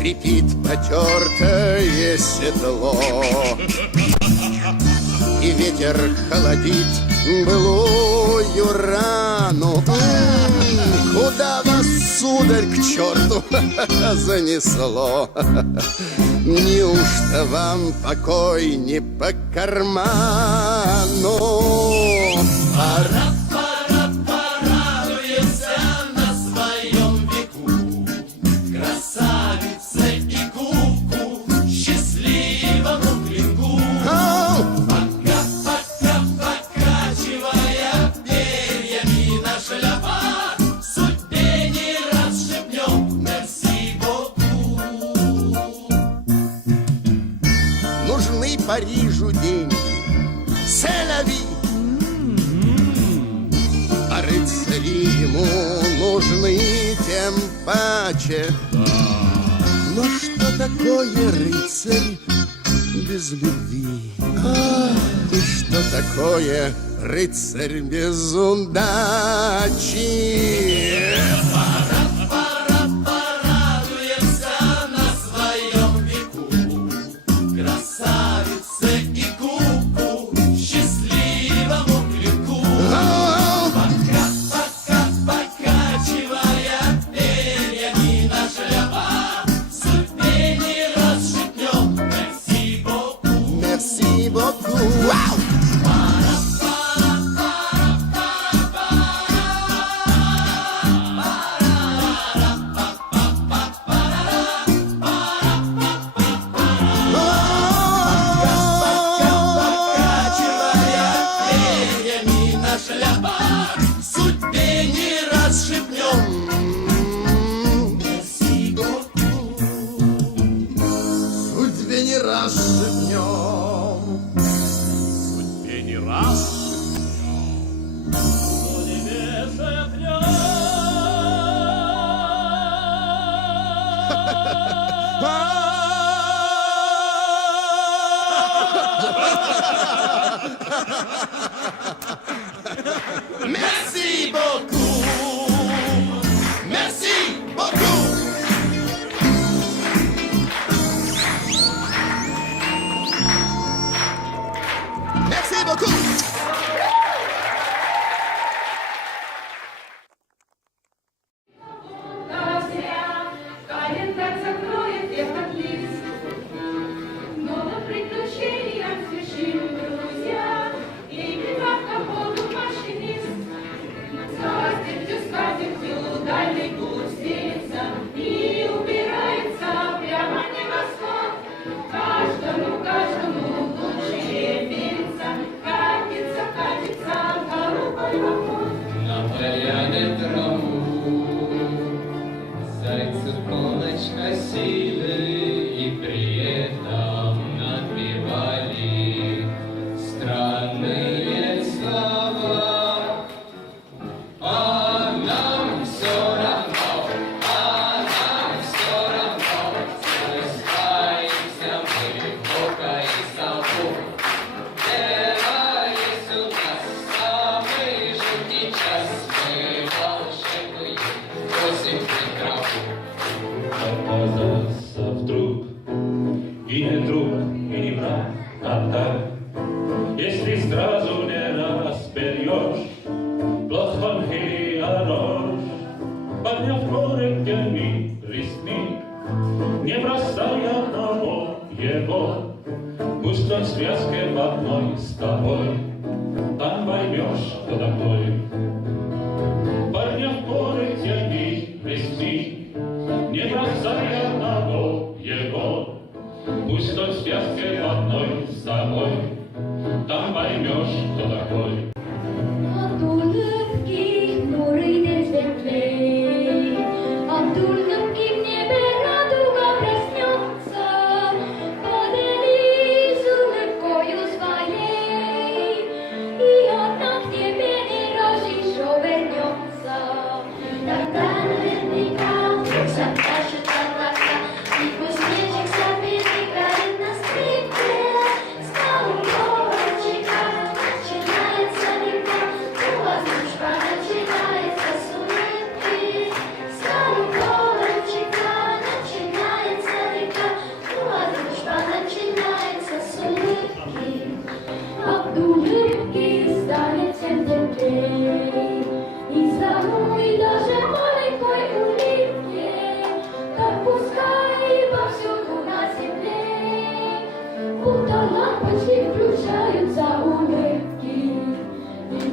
скрипит потертое седло, и ветер холодит былую рану. Куда вас, сударь, к черту занесло? Неужто вам покой не по карману? Пора, пора, порадуемся на своем веку, красавице и куку, счастливому клинку. Пока, пока, покачивая перьями на шляпах, судьбе не раз шепнем мерси боку. Нужны Парижу деньги, селяви, а рыцари ему нужны тем паче. Но что такое рыцарь без любви? И что такое рыцарь без удачи? Пора, порадуемся на своем веку, красавице и куку, счастливому клинку. Пока, пока, покачивая перьями на шляпах, судьбе не раз шепнем мерси боку. Мерси боку. Судьбе не раз шепнем мерси боку. Судьбе не раз шепнем. Судьбе не раз шепнем. Судьбе шепнем. Merci beaucoup. Merci beaucoup. Merci beaucoup. Календарь закроет этот лист. Новым приключениям спешим, друзья, и прибавка ходу машинист. Скатертью дальний путь стелится и убирается прямо небосвод. Каждому лучшее верится, катится голубой вокруг. На поляне траву зайцы в полночь косили и при этом напевали странные слова. А нам все равно, спускаемся мы в око и сову. Дело есть у нас самый жуткий час, мы волшебную просим в траву. Оказался вдруг и не друг, и не враг, а так. Если сразу не разберешь, плохо или хорош, подняв горы теми листьми, не бросай одного его, пусть он в связке в одной с тобой, там поймешь, кто такой. Подняв горы теми листьми, не бросай одного его, пусть он в связке в одной с тобой, там поймешь, кто такой. Начинается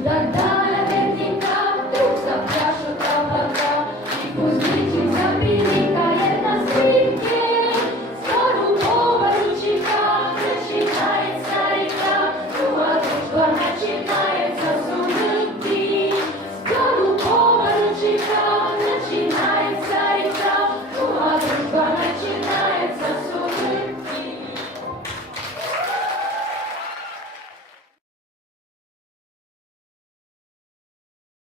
Да-да,